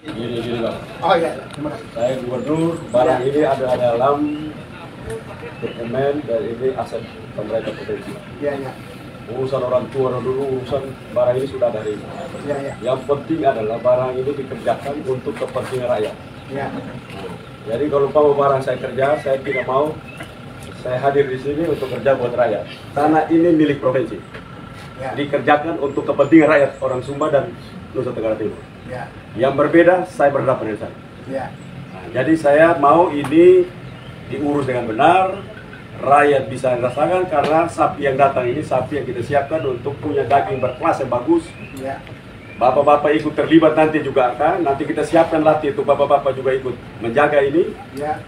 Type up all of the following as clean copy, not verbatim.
Gini Bang. Oh iya, terima kasih. Saya gubernur, barang ini ada dalam dokumen dan ini aset pemerintah provinsi. Iya, iya. Urusan orang tua dulu, urusan barang ini sudah dari. Iya, iya. Yang penting adalah barang ini dikerjakan untuk kepentingan rakyat. Iya. Jadi kalau mau barang saya kerja, saya tidak mau saya hadir di sini untuk kerja buat rakyat. Tanah ini milik provinsi. Ya. Dikerjakan untuk kepentingan rakyat orang Sumba dan Nusa Tenggara Timur. Ya. Yang berbeda, saya berhadapan dengan saya. Ya. Nah, jadi saya mau ini diurus dengan benar, rakyat bisa rasakan karena sapi yang datang ini sapi yang kita siapkan untuk punya daging berkelas yang bagus. Ya. Bapak-bapak ikut terlibat nanti juga akan, nanti kita siapkan latih itu bapak-bapak juga ikut menjaga ini. Ya.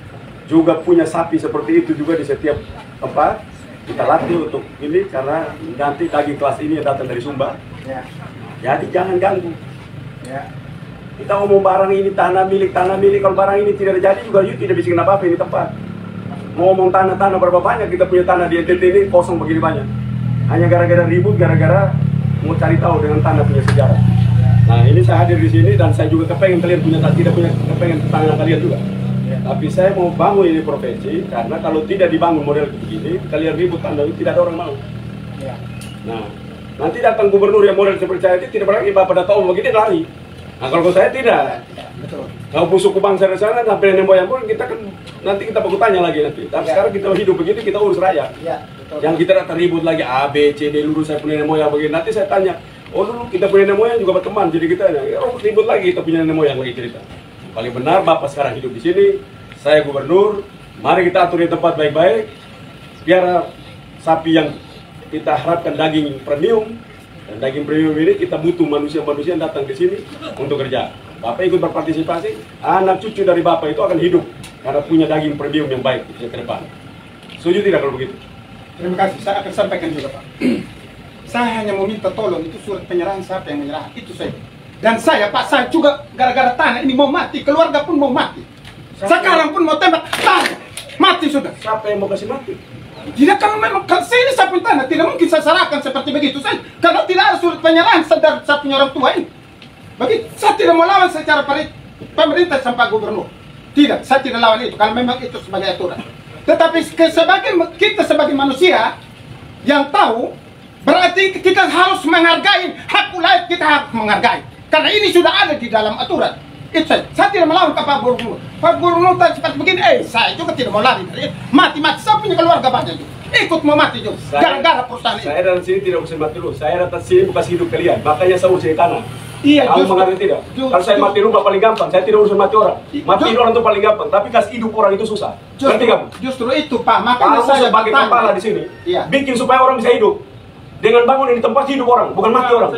Juga punya sapi seperti itu juga di setiap tempat. Kita latih untuk ini karena nanti daging kelas ini yang datang dari Sumba. Ya. Jadi jangan ganggu. Ya. Kita ngomong barang ini tanah milik, kalau barang ini tidak jadi juga you tidak bisa apa-apa ini tempat. Ngomong tanah berapa banyak kita punya tanah di NTT ini kosong begini banyak. Hanya gara-gara ribut, gara-gara mau cari tahu dengan tanah punya sejarah. Nah ini saya hadir di sini dan saya juga kepengen kalian punya tidak punya kepengen tanah kalian juga. Tapi saya mau bangun ini provinsi karena kalau tidak dibangun model begini, kalian ribut tanah ini tidak ada orang mau. Ya. Nah nanti datang gubernur yang model seperti saya itu tidak berani bapak datang begini lari. Nah kalau saya tidak. Betul. Kalau suku bangsa di sana sampai nenek moyang pun kita kan nanti kita baku tanya lagi nanti. Tapi sekarang kita hidup begini kita urus rakyat. Ya, betul. Yang kita datang ribut lagi A B C D dulu saya punya nenek moyang begini. Nanti saya tanya, oh dulu kita punya nenek moyang juga berteman jadi kita ribut lagi kita punya nenek moyang lagi cerita. Paling benar bapak sekarang hidup di sini, saya gubernur. Mari kita atur di tempat baik-baik biar sapi yang kita harapkan daging premium. Dan daging premium ini kita butuh manusia-manusia yang datang ke sini untuk kerja. Bapak ikut berpartisipasi, anak cucu dari Bapak itu akan hidup karena punya daging premium yang baik ke depan. Setuju tidak kalau begitu? Terima kasih, saya akan sampaikan juga Pak. Saya hanya mau minta tolong, itu surat penyerahan siapa yang menyerah, itu saja. Dan saya Pak, saya juga gara-gara tanah ini mau mati, keluarga pun mau mati. Sekarang pun mau tembak, mati sudah. Siapa yang mau kasih mati? Tidak, kalau memang saya ini saya punya tanah, tidak mungkin saya serahkan seperti begitu saja. Kalau tidak ada surat penyerahan dari saya punya orang tua ini. Begitu, saya tidak mau lawan secara pemerintah sampai gubernur. Tidak, saya tidak lawan itu, kalau memang itu sebagai aturan. Tetapi kita sebagai manusia yang tahu, berarti kita harus menghargai hak rakyat, kita harus menghargai. Karena ini sudah ada di dalam aturan. Itu saya tidak melawan ke Pak Gubernur. Pak Gubernur seperti begini, saya juga tidak mau lari dari mati-mati. Saya punya keluarga banyak juga. Ikut mau mati juga. Gara-gara perusahaan ini. Saya datang sini tidak usah mati dulu. Saya datang sini bukan hidup kalian. Makanya saya urus tanah. Iya, kamu mengerti tidak? Kalau saya mati rumah paling gampang. Saya tidak urusan mati orang. Mati orang itu paling gampang. Tapi kasih hidup orang itu susah. Ngerti kamu? Justru itu Pak. Makanya saya sebagai kepala di sini, bikin supaya orang bisa hidup. Dengan bangun ini tempat hidup orang, bukan mati orang.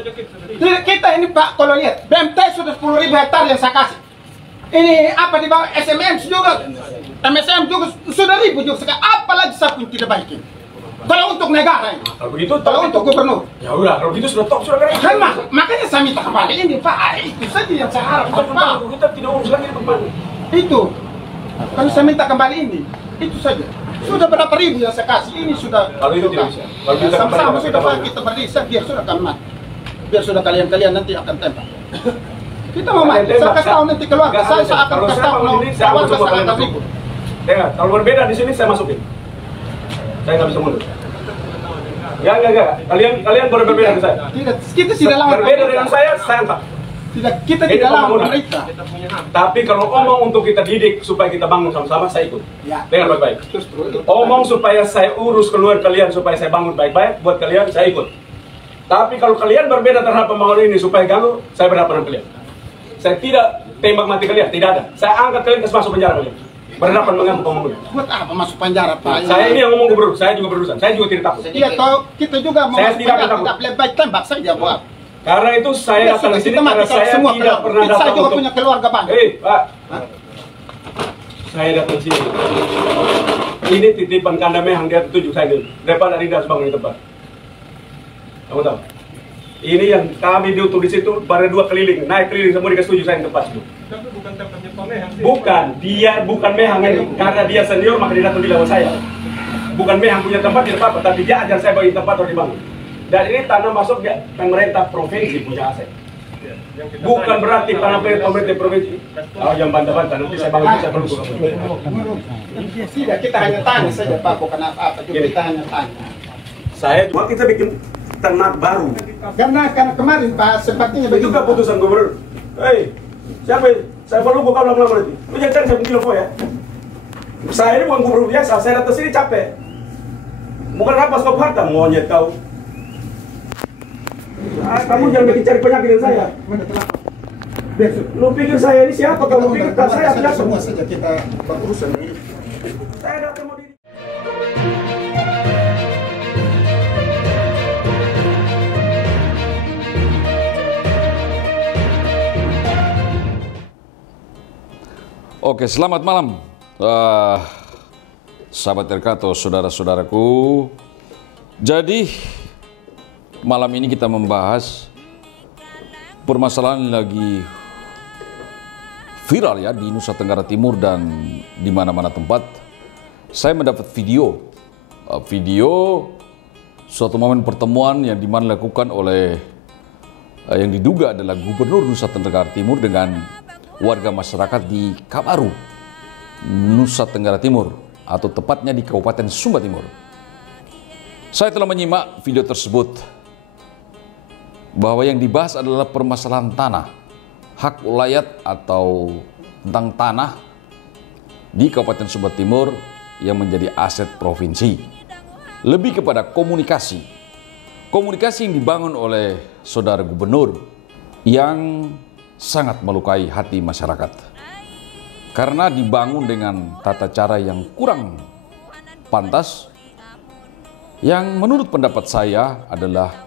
Kita ini Pak, kalau lihat, BMT sudah 10.000 hektar yang saya kasih. Ini apa di bawah SMM juga, MSM juga sudah ribu juga. Apalagi saya pun tidak baikin. Kalau untuk negara ini, kalau begitu, kalau untuk gubernur, ya udah, kalau begitu sudah top, sudah kan makanya saya minta kembali ini Pak. Itu saja yang saya harapkan Pak. Kita tidak urus lagi tempat. Itu, kalau saya minta kembali ini, itu saja. Sudah berapa ribu yang saya kasih, ini sudah. Kalau itu tidak bisa. Kalau kita sama-sama sudah Pak, kita berdiri, biar sudah kami mati. Biar sudah kalian nanti akan tembak. Kita mau mati, saya kasih tahu nanti keluarga, saya akan kasih tahu keluarga saya akan ribut. Dengar, kalau berbeda di sini saya masukin. Saya nggak bisa mundur. Ya enggak. Kalian berbeda dengan saya. Tidak, kita tidak lawan. Berbeda dengan saya angkat. Tidak, kita tidak lawan mereka. Tapi kalau omong untuk kita didik supaya kita bangun sama-sama, saya ikut. Ya. Dengar baik-baik. Omong supaya saya urus keluar kalian, supaya saya bangun baik-baik buat kalian, saya ikut. Tapi kalau kalian berbeda terhadap pembangunan ini supaya ganggu, saya berhadapan dengan kalian. Saya tidak tembak mati kalian, tidak ada. Saya angkat kalian masuk penjara kalian. Berhadapan dengan pembangunan. Buat apa masuk penjara Pak? Saya ini yang ngomong gubernur, saya juga berurusan. Saya juga tidak takut. Iya, toh kita juga mau saya masuk tidak penjara, takut. tidak boleh baik tembak saja buat. Karena itu saya datang di sini karena saya semua tidak pernah datang saya juga untuk punya keluarga banyak. Pak. Saya datang sini. Ini titipan kandang mehang dia tujuh saya ini. Depan dari das bangun di tempat. Kamu tahu? Ini yang kami diutus di situ baru 2 keliling, naik keliling semua dikasih 7 saya di tempat situ. Tapi bukan tempatnya Pak Mehang. Bukan, dia bukan mehang ini. Karena dia senior maka dia datang di lawan saya. Bukan mehang punya tempat tidak apa-apa, tapi dia ajar saya bagi tempat harus dibangun. Dan ini tanah masuk dia pemerintah provinsi punya aset. Bukan berarti pemerintah provinsi. Yang bantah-bantah nanti saya bangun saya perlu. Tidak, kita hanya tanya saja Pak, bukan apa-apa. Kita hanya tanya. Saya cuma kita bikin ternak baru. Karena kemarin Pak, sepertinya Itu juga putusan gubernur. Hei, siapa? Saya perlu buka lama-lama nanti. Lu jangan cari saya bikin info ya. Saya ini bukan gubernur biasa, saya datang sini capek. Bukan apa skop harta, monyet kau. Kamu jangan bikin cari penyakit dengan saya. Lu pikir saya ini siapa? Kamu pikir saya biasa. Semua saja kita berurusan ini. Saya datang mau diri. Oke, selamat malam, sahabat RK atau saudara-saudaraku. Jadi, malam ini kita membahas permasalahan yang lagi viral ya di Nusa Tenggara Timur dan di mana-mana tempat. Saya mendapat video suatu momen pertemuan yang dimana dilakukan oleh yang diduga adalah Gubernur Nusa Tenggara Timur dengan warga masyarakat di Kabaru, Nusa Tenggara Timur, atau tepatnya di Kabupaten Sumba Timur. Saya telah menyimak video tersebut bahwa yang dibahas adalah permasalahan tanah, hak ulayat atau tentang tanah di Kabupaten Sumba Timur yang menjadi aset provinsi. Lebih kepada komunikasi yang dibangun oleh saudara gubernur yang sangat melukai hati masyarakat karena dibangun dengan tata cara yang kurang pantas, yang menurut pendapat saya adalah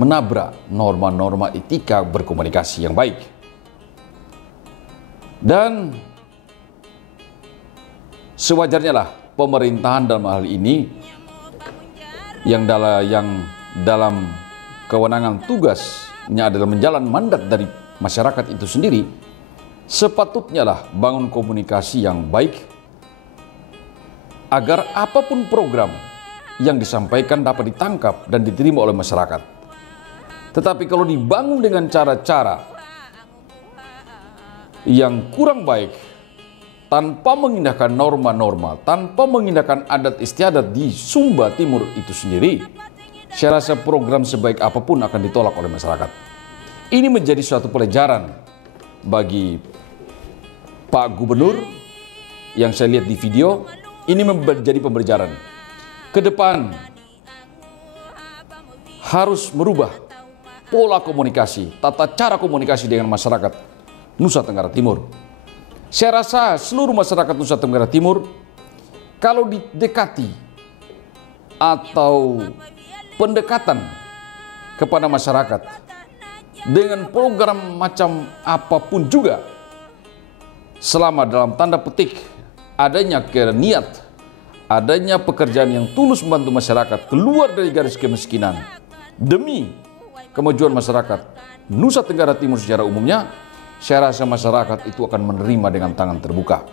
menabrak norma-norma etika berkomunikasi yang baik. Dan sewajarnya lah pemerintahan dalam hal ini yang dalam kewenangan tugasnya adalah menjalankan mandat dari masyarakat itu sendiri, sepatutnya lah bangun komunikasi yang baik agar apapun program yang disampaikan dapat ditangkap dan diterima oleh masyarakat. Tetapi kalau dibangun dengan cara-cara yang kurang baik, tanpa mengindahkan norma-norma, tanpa mengindahkan adat istiadat di Sumba Timur itu sendiri, saya rasa program sebaik apapun akan ditolak oleh masyarakat. Ini menjadi suatu pelajaran bagi Pak Gubernur yang saya lihat di video. Ini menjadi pembelajaran ke depan, harus merubah pola komunikasi, tata cara komunikasi dengan masyarakat Nusa Tenggara Timur. Saya rasa seluruh masyarakat Nusa Tenggara Timur kalau didekati atau pendekatan kepada masyarakat dengan program macam apapun juga, selama dalam tanda petik adanya niat, adanya pekerjaan yang tulus membantu masyarakat keluar dari garis kemiskinan demi kemajuan masyarakat Nusa Tenggara Timur secara umumnya, saya rasa masyarakat itu akan menerima dengan tangan terbuka.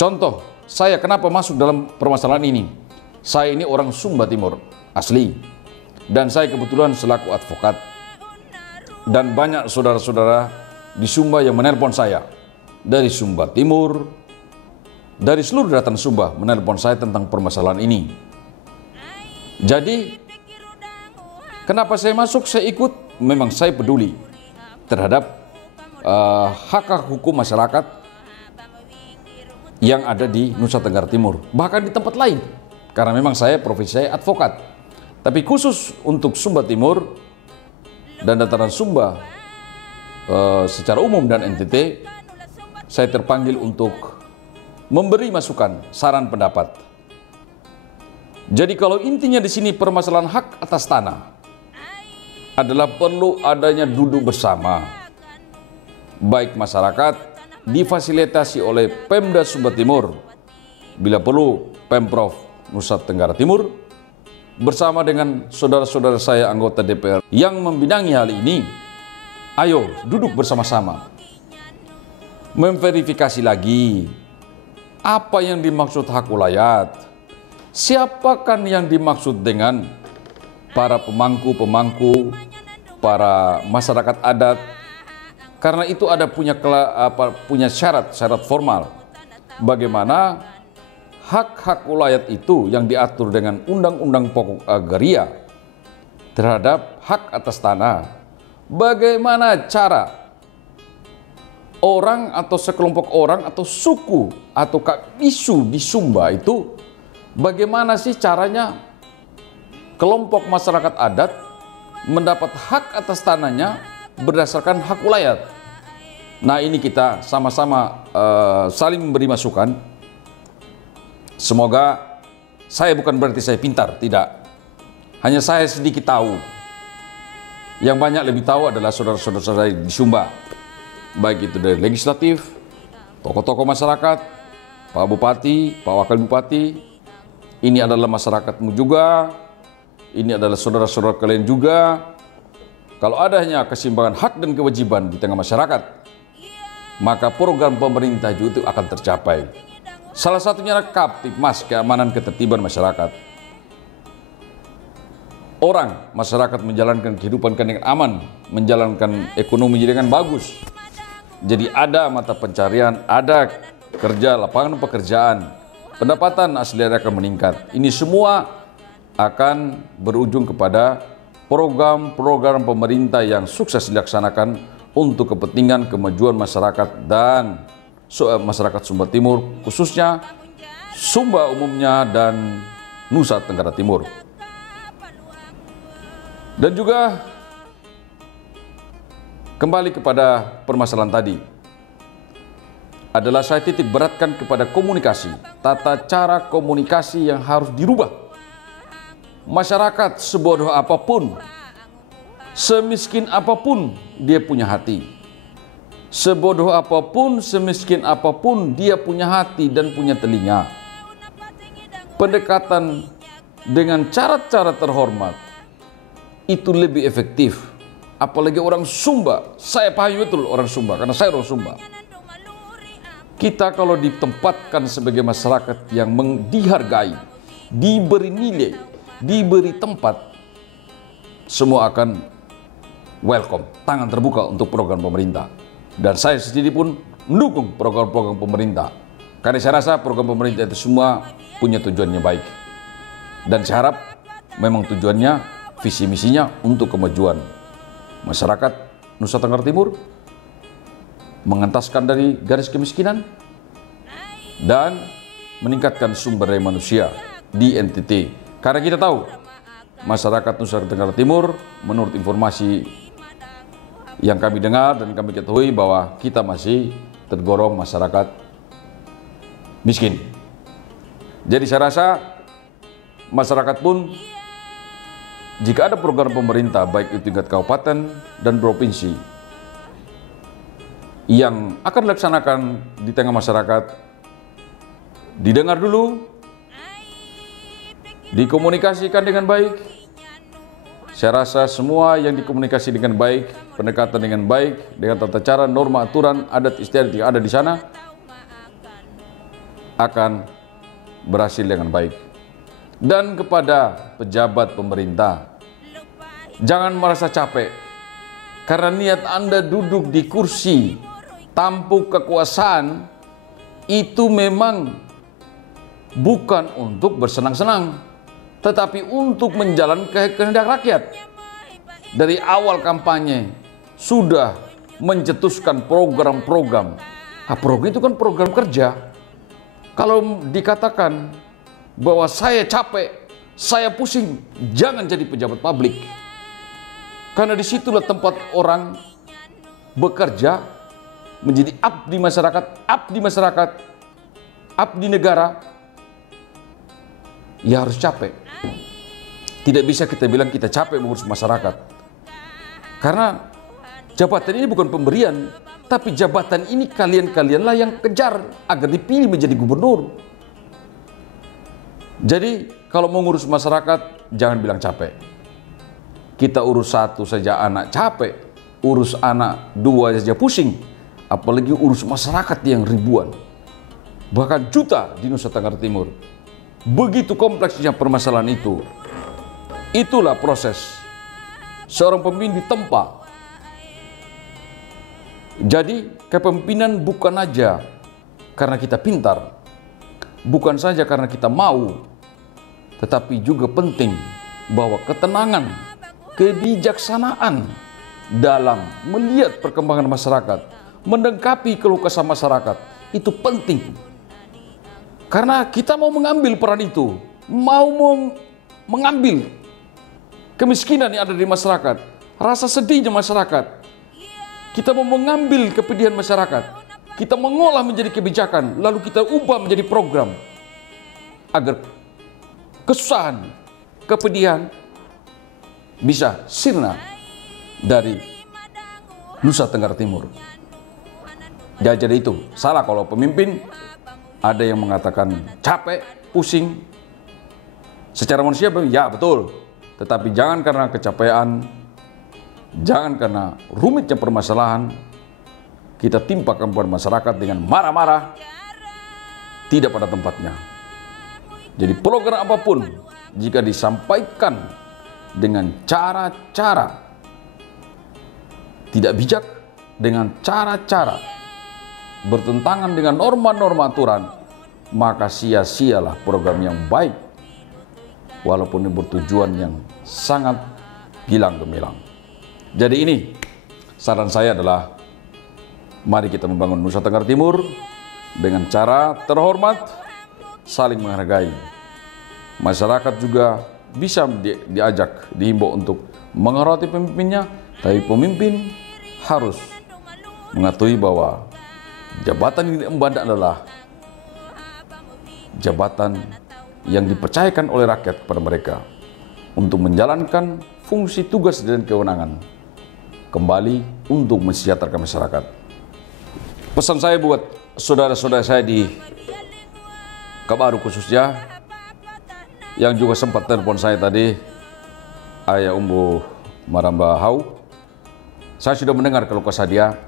Contoh, saya kenapa masuk dalam permasalahan ini? Saya ini orang Sumba Timur asli. Dan saya kebetulan selaku advokat, dan banyak saudara-saudara di Sumba yang menelpon saya dari Sumba Timur, dari seluruh daratan Sumba menelpon saya tentang permasalahan ini. Jadi kenapa saya masuk, saya ikut, memang saya peduli terhadap hak hukum masyarakat yang ada di Nusa Tenggara Timur, bahkan di tempat lain, karena memang saya profesi saya advokat. Tapi khusus untuk Sumba Timur dan dataran Sumba secara umum dan NTT, saya terpanggil untuk memberi masukan, saran, pendapat. Jadi kalau intinya di sini permasalahan hak atas tanah adalah perlu adanya duduk bersama, baik masyarakat difasilitasi oleh Pemda Sumba Timur, bila perlu Pemprov Nusa Tenggara Timur, bersama dengan saudara-saudara saya anggota DPR yang membidangi hal ini. Ayo duduk bersama-sama, memverifikasi lagi apa yang dimaksud hak ulayat, siapakan yang dimaksud dengan para pemangku-pemangku para masyarakat adat, karena itu ada punya syarat formal bagaimana hak-hak ulayat itu yang diatur dengan Undang-Undang Pokok Agraria terhadap hak atas tanah. Bagaimana cara orang atau sekelompok orang atau suku atau bisu di Sumba itu, bagaimana sih caranya kelompok masyarakat adat mendapat hak atas tanahnya berdasarkan hak ulayat. Nah, ini kita sama-sama saling memberi masukan. Semoga saya bukan berarti saya pintar, tidak. Hanya saya sedikit tahu. Yang banyak lebih tahu adalah saudara-saudara saya di Sumba. Baik itu dari legislatif, tokoh-tokoh masyarakat, Pak Bupati, Pak Wakil Bupati. Ini adalah masyarakatmu juga. Ini adalah saudara-saudara kalian juga. Kalau adanya keseimbangan hak dan kewajiban di tengah masyarakat, maka program pemerintah juga itu akan tercapai. Salah satunya adalah Kaptipmas, keamanan ketertiban masyarakat. Masyarakat menjalankan kehidupan dengan aman, menjalankan ekonomi dengan bagus. Jadi ada mata pencarian, ada kerja, lapangan pekerjaan, pendapatan asli daerah akan meningkat. Ini semua akan berujung kepada program-program pemerintah yang sukses dilaksanakan untuk kepentingan kemajuan masyarakat dan masyarakat Sumba Timur, khususnya Sumba umumnya dan Nusa Tenggara Timur. Dan juga kembali kepada permasalahan tadi, adalah saya titik beratkan kepada komunikasi, tata cara komunikasi yang harus dirubah. Masyarakat sebodoh apapun, semiskin apapun dia punya hati. Sebodoh apapun, semiskin apapun dia punya hati dan punya telinga. Pendekatan dengan cara-cara terhormat itu lebih efektif. Apalagi orang Sumba, saya pahami betul orang Sumba karena saya orang Sumba. Kita kalau ditempatkan sebagai masyarakat yang dihargai, diberi nilai, diberi tempat, semua akan welcome, tangan terbuka untuk program pemerintah. Dan saya sendiri pun mendukung program-program pemerintah. Karena saya rasa program pemerintah itu semua punya tujuannya baik. Dan saya harap memang tujuannya, visi misinya untuk kemajuan masyarakat Nusa Tenggara Timur, mengentaskan dari garis kemiskinan, dan meningkatkan sumber daya manusia di NTT. Karena kita tahu, masyarakat Nusa Tenggara Timur, menurut informasi yang kami dengar dan kami ketahui, bahwa kita masih tergolong masyarakat miskin. Jadi saya rasa masyarakat pun, jika ada program pemerintah baik itu tingkat kabupaten dan provinsi yang akan dilaksanakan di tengah masyarakat, didengar dulu, dikomunikasikan dengan baik. Saya rasa semua yang dikomunikasi dengan baik, pendekatan dengan baik, dengan tata cara, norma, aturan, adat istiadat yang ada di sana, akan berhasil dengan baik. Dan kepada pejabat pemerintah, jangan merasa capek karena niat Anda duduk di kursi tampuk kekuasaan itu memang bukan untuk bersenang-senang, tetapi untuk menjalankan kehendak rakyat. Dari awal kampanye sudah mencetuskan program-program. Nah, program itu kan program kerja. Kalau dikatakan bahwa saya capek, saya pusing, jangan jadi pejabat publik. Karena disitulah tempat orang bekerja, menjadi abdi masyarakat, abdi negara. Ya harus capek. Tidak bisa kita bilang kita capek mengurus masyarakat. Karena jabatan ini bukan pemberian, tapi jabatan ini kalian-kalianlah yang kejar agar dipilih menjadi gubernur. Jadi kalau mengurus masyarakat, jangan bilang capek. Kita urus satu saja anak capek, urus anak dua saja pusing, apalagi urus masyarakat yang ribuan, bahkan juta di Nusa Tenggara Timur. Begitu kompleksnya permasalahan itu. Itulah proses seorang pemimpin ditempa. Jadi kepemimpinan bukan aja karena kita pintar, bukan saja karena kita mau, tetapi juga penting bahwa ketenangan, kebijaksanaan dalam melihat perkembangan masyarakat, mendengkapi keluh kesah masyarakat, itu penting. Karena kita mau mengambil peran itu, mau mengambil kemiskinan yang ada di masyarakat, rasa sedihnya masyarakat. Kita mau mengambil kepedihan masyarakat, kita mengolah menjadi kebijakan, lalu kita ubah menjadi program agar kesusahan, kepedihan bisa sirna dari Nusa Tenggara Timur. Jadi itu salah kalau pemimpin ada yang mengatakan capek, pusing. Secara manusia ya betul, tetapi jangan karena kecapean, jangan karena rumitnya permasalahan kita timpakan kepada masyarakat dengan marah-marah, tidak pada tempatnya. Jadi program apapun jika disampaikan dengan cara-cara tidak bijak, dengan cara-cara bertentangan dengan norma-norma aturan, maka sia-sialah program yang baik, walaupun ini bertujuan yang sangat gilang gemilang. Jadi ini saran saya adalah, mari kita membangun Nusa Tenggara Timur dengan cara terhormat, saling menghargai. Masyarakat juga bisa diajak, dihimbau untuk menghormati pemimpinnya, tapi pemimpin harus mengetahui bahwa jabatan yang diemban adalah jabatan yang dipercayakan oleh rakyat kepada mereka untuk menjalankan fungsi, tugas, dan kewenangan kembali untuk mensejahterakan masyarakat. Pesan saya buat saudara-saudara saya di Kabaru khususnya, yang juga sempat telepon saya tadi, Ayah Umbu Maramba Hau, saya sudah mendengar keluh kesah dia.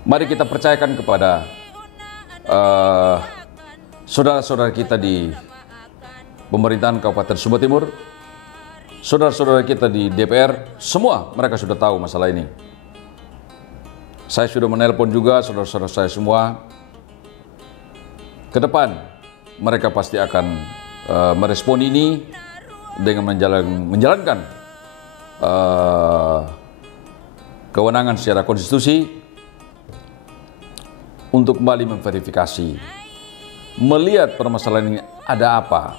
Mari kita percayakan kepada saudara-saudara kita di pemerintahan Kabupaten Sumba Timur, saudara-saudara kita di DPR, semua mereka sudah tahu masalah ini. Saya sudah menelpon juga saudara-saudara saya semua. Ke depan mereka pasti akan merespon ini dengan menjalankan kewenangan secara konstitusi untuk kembali memverifikasi, melihat permasalahan ini ada apa,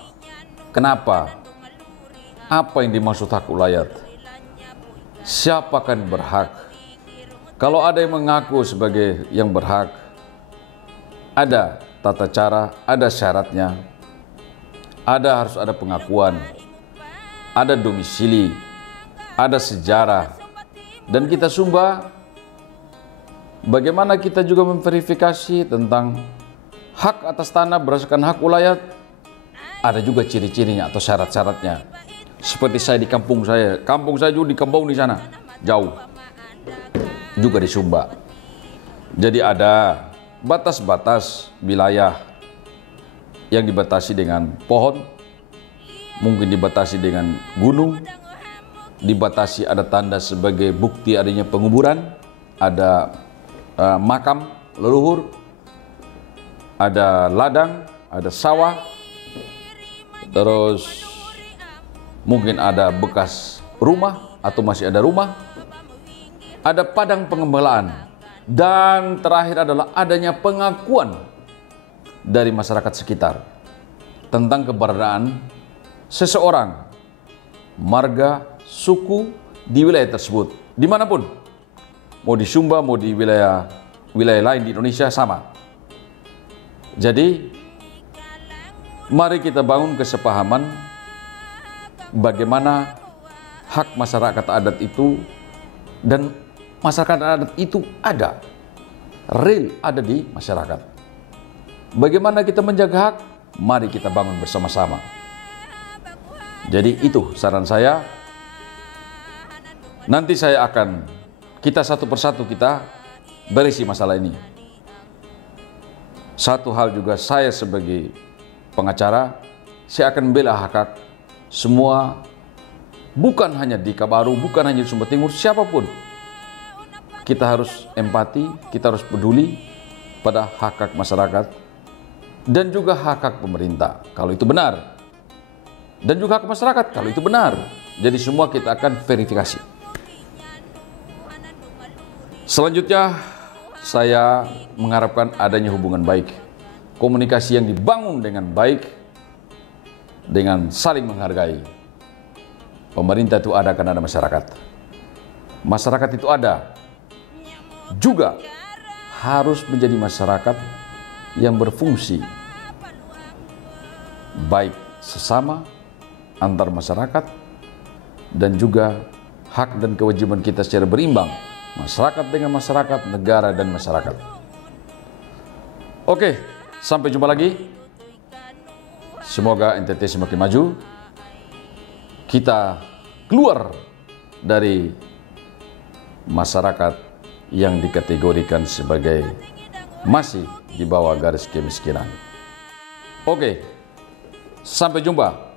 kenapa, apa yang dimaksud hak ulayat, siapakah yang berhak. Kalau ada yang mengaku sebagai yang berhak, ada tata cara, ada syaratnya, harus ada pengakuan, ada domisili, ada sejarah. Dan kita Sumba, bagaimana kita juga memverifikasi tentang hak atas tanah berdasarkan hak ulayat, ada juga ciri-cirinya atau syarat-syaratnya. Seperti saya di kampung saya juga di kampung di sana, jauh, juga di Sumba. Jadi ada batas-batas wilayah yang dibatasi dengan pohon, mungkin dibatasi dengan gunung, dibatasi ada tanda sebagai bukti adanya penguburan, ada makam leluhur, ada ladang, ada sawah, terus mungkin ada bekas rumah atau masih ada rumah, ada padang pengembalaan, dan terakhir adalah adanya pengakuan dari masyarakat sekitar tentang keberadaan seseorang, marga, suku di wilayah tersebut, dimanapun, mau di Sumba, mau di wilayah lain di Indonesia sama. Jadi mari kita bangun kesepahaman bagaimana hak masyarakat adat itu, dan masyarakat adat itu ada, real ada di masyarakat. Bagaimana kita menjaga hak? Mari kita bangun bersama-sama. Jadi itu saran saya. Nanti saya akan, kita satu persatu kita berisi masalah ini. Satu hal juga, saya sebagai pengacara, saya akan membela hak semua bukan hanya di Kabaru, bukan hanya di Sumba Timur, siapapun. Kita harus empati, kita harus peduli pada hak-hak masyarakat dan juga hak-hak pemerintah kalau itu benar, dan juga hak masyarakat kalau itu benar. Jadi semua kita akan verifikasi. Selanjutnya, saya mengharapkan adanya hubungan baik, komunikasi yang dibangun dengan baik, dengan saling menghargai. Pemerintah itu ada karena ada masyarakat. Masyarakat itu ada juga harus menjadi masyarakat yang berfungsi baik sesama, antar masyarakat, dan juga hak dan kewajiban kita secara berimbang, masyarakat dengan masyarakat, negara dan masyarakat. Oke, sampai jumpa lagi. Semoga NTT semakin maju, kita keluar dari masyarakat yang dikategorikan sebagai masih di bawah garis kemiskinan. Oke, sampai jumpa.